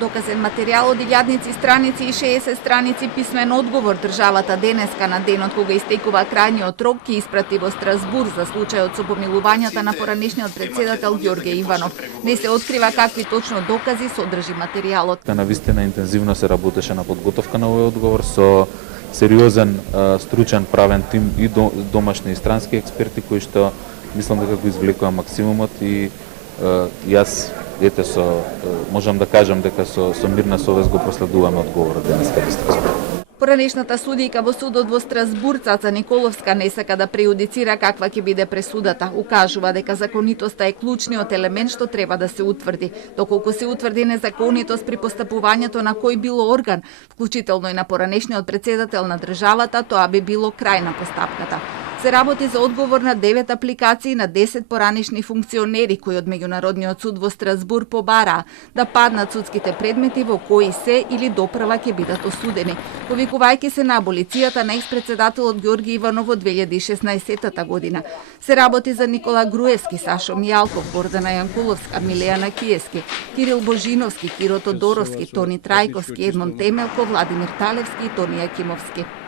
Доказен материјал од 1000 страници и 60 страници писмен одговор државата денеска на денот кога истекува крајниот рок ќе испрати во Страсбур за случајот со помилувањата на поранешниот председател Ѓорѓе Иванов. Не се открива какви точно докази содржи материјалот. Навистина интензивно се работеше на подготовка на овој одговор со сериозен стручен правен тим и домашни и странски експерти кои што мислам дека го извлекува максимумот и јас можам да кажам дека со мирна совест го проследуваме одговорот денеска во Страсбург. Поранешната судијка во судот во Страсбург Цаца Николовска не сака да прејудицира каква ќе биде пресудата. Укажува дека законитоста е клучниот елемент што треба да се утврди. Доколку се утврди незаконитост при постапувањето на кој било орган, вклучително и на поранешниот председател на државата, тоа би било крај на постапката. Се работи за одговор на 9 апликации на 10 поранешни функционери кои од Меѓународниот суд во Страсбург побараа да паднат судските предмети во кои се или допрва ќе бидат осудени, повикувајќи се на аболицијата на експредседателот Ѓорѓе Иванов во 2016 година. Се работи за Никола Груевски, Сашо Мијалков, Гордана Јанкуловска, Милејана Киевски, Кирил Божиновски, Киро Тодоровски, Тони Трајковски, Едмон Темелко, Владимир Талевски и Тони Јакимовски.